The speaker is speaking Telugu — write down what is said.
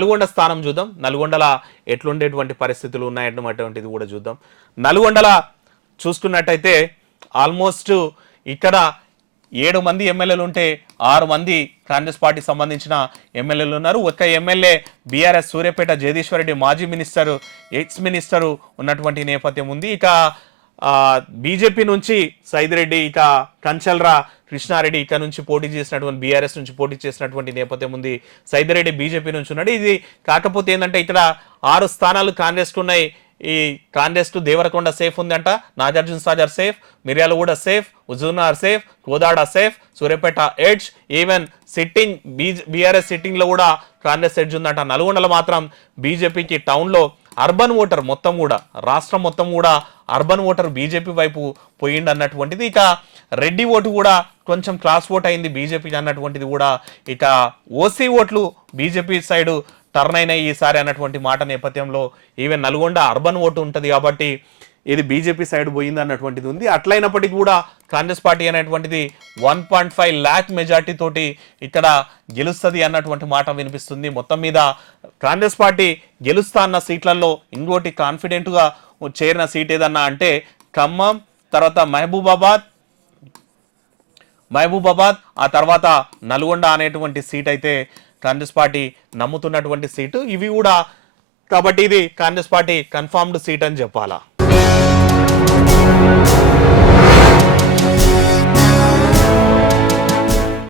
నల్గొండ స్థానం చూద్దాం. నల్గొండల ఎట్లుండేటువంటి పరిస్థితులు ఉన్నాయన్నటువంటిది కూడా చూద్దాం. నల్గొండల చూసుకున్నట్టయితే ఆల్మోస్ట్ ఇక్కడ 7 మంది ఎమ్మెల్యేలు ఉంటే 6 మంది కాంగ్రెస్ పార్టీకి సంబంధించిన ఎమ్మెల్యేలు ఉన్నారు. ఒక ఎమ్మెల్యే బీఆర్ఎస్ సూర్యాపేట జగదీశ్వర్ రెడ్డి మాజీ మినిస్టర్, ఎక్స్ మినిస్టరు ఉన్నటువంటి నేపథ్యం ఉంది. ఇక బీజేపీ నుంచి సైదిరెడ్డి, ఇక కంచల్రా కృష్ణారెడ్డి ఇక్కడ నుంచి పోటీ చేసినటువంటి బీఆర్ఎస్ నుంచి పోటీ చేసినటువంటి నేపథ్యం ఉంది. సైదిరెడ్డి బీజేపీ నుంచి ఉన్నాడు. ఇది కాకపోతే ఏంటంటే ఇక్కడ 6 స్థానాలు కాంగ్రెస్కు ఉన్నాయి. ఈ కాంగ్రెస్ దేవరకొండ సేఫ్ ఉందంట, Nagarjuna Sagar safe, Miryalaguda safe, Huzurnagar safe, Kodad safe, Suryapet edge, even sitting BRS sitting లో కూడా కాంగ్రెస్ ఎడ్జ్ ఉందంట. నల్గొండలో మాత్రం బీజేపీకి టౌన్లో అర్బన్ ఓటర్ మొత్తం కూడా, రాష్ట్రం మొత్తం కూడా అర్బన్ ఓటర్ బీజేపీ వైపు పోయిండు అన్నటువంటిది. ఇక రెడ్డి ఓటు కూడా కొంచెం క్లాస్ ఓట్ అయింది బీజేపీ అన్నటువంటిది కూడా. ఇక ఓసీ ఓట్లు బీజేపీ సైడు టర్న్ అయినాయి ఈసారి అన్నటువంటి మాట నేపథ్యంలో ఈవెన్ నల్గొండ అర్బన్ ఓటు ఉంటుంది కాబట్టి ఇది బీజేపీ సైడ్ పోయింది అన్నటువంటిది ఉంది. అట్లయినప్పటికీ కూడా కాంగ్రెస్ పార్టీ అనేటువంటిది 1.5 lakh మెజార్టీ తోటి ఇక్కడ గెలుస్తుంది అన్నటువంటి మాట వినిపిస్తుంది. మొత్తం మీద కాంగ్రెస్ పార్టీ గెలుస్తా అన్న సీట్లలో ఇంకోటి కాన్ఫిడెంట్గా చేరిన సీట్ ఏదన్నా అంటే ఖమ్మం, తర్వాత మహబూబాబాద్, ఆ తర్వాత నల్గొండ అనేటువంటి సీట్ అయితే కాంగ్రెస్ పార్టీ నమ్ముతున్నటువంటి సీటు ఇవి కూడా. కాబట్టి ఇది కాంగ్రెస్ పార్టీ కన్ఫర్మ్డ్ సీట్ అని చెప్పాలా.